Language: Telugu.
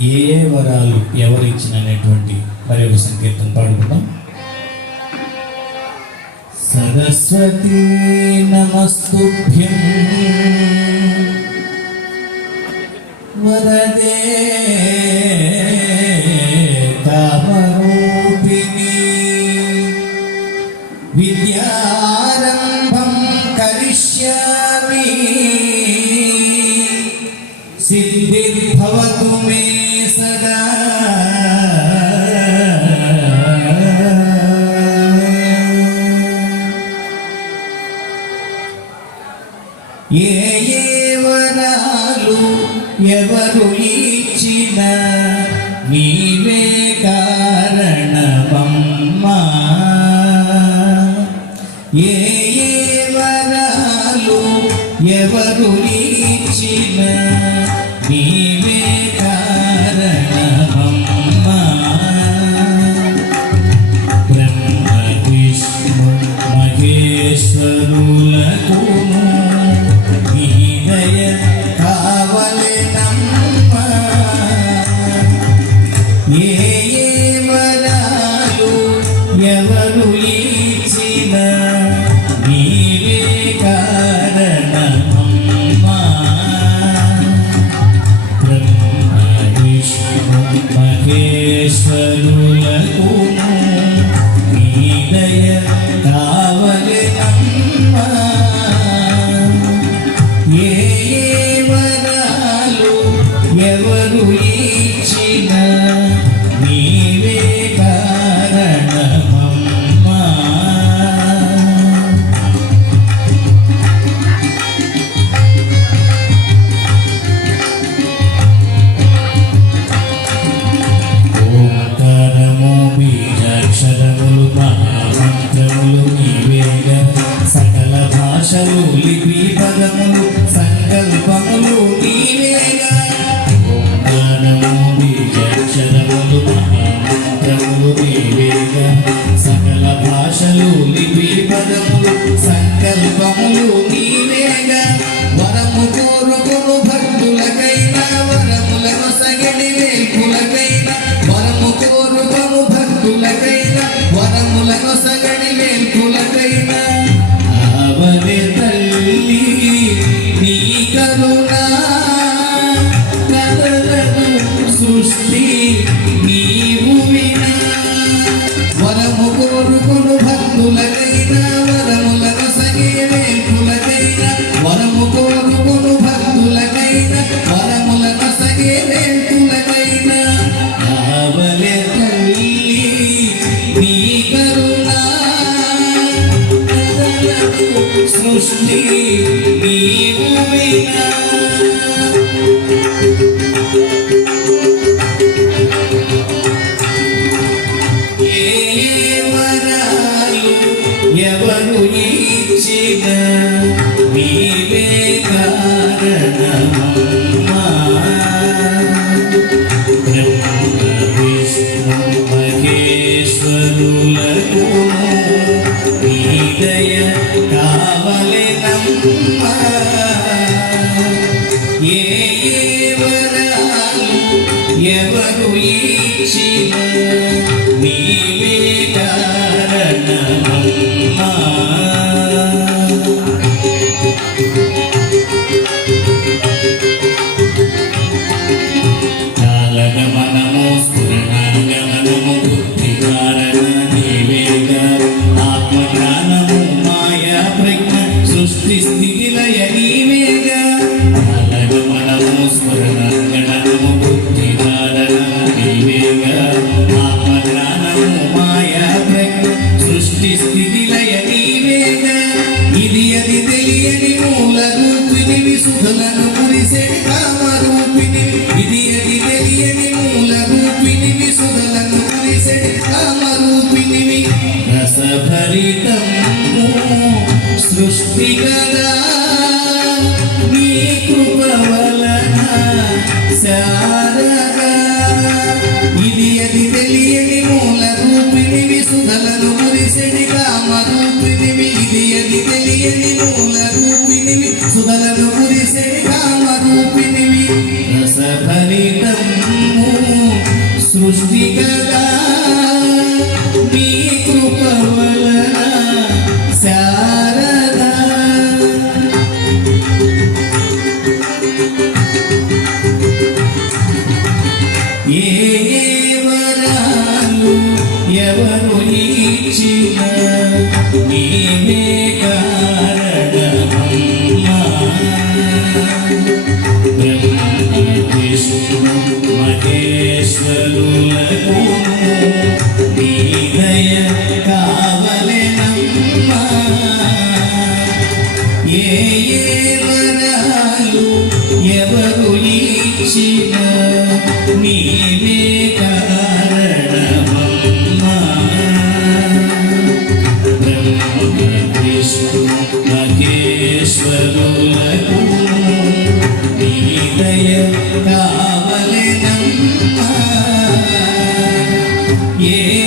ఏ ఏ వరాలు ఎవరు ఇచ్చిన అనేటువంటి మరి ఒక సంకీర్తన పాడుకుందాం. సరస్వతీ నమస్తుభ్యం. వరదే కామరూపిణి. విద్యారంభం కరిష్యామి. సిద్ధిర్భవతు మే ఏ ఏ వరాలు ఎవరు ఇచ్చిన? నీవే కారణమమ్మా. ఏ ఏ వరాలు ఎవరు మహేశ్వరులకు మహామంత్రములు నీవేగా సకల భాషలు లిపి పదములు సంకల్పములు నీవేగా. వరము కోరుకును భక్తులకైనా వరము సృష్టి నీవు వినా ఏ వరాలు ఎవరు ఇచ్చిన నీవే భరితము సృష్టి కదా నీ కృప వలన శారగా ఇది అది తెలియని మూల రూపిణి విసుధలను మురిసెని కామ రూపిణివి ఇది అది తెలియని మూల రూపిణివి సుధలను మురిసెని కామ రూపిణివి రసభరితము సృష్టి కదా ఏ వరాలు ఎవరు ఇచ్చిన నీవే కారణమయ్యా బ్రహ్మ విష్ణు మహేశ్వరులకు నీదయ కావలెనమ్మా. ఏ Yeah.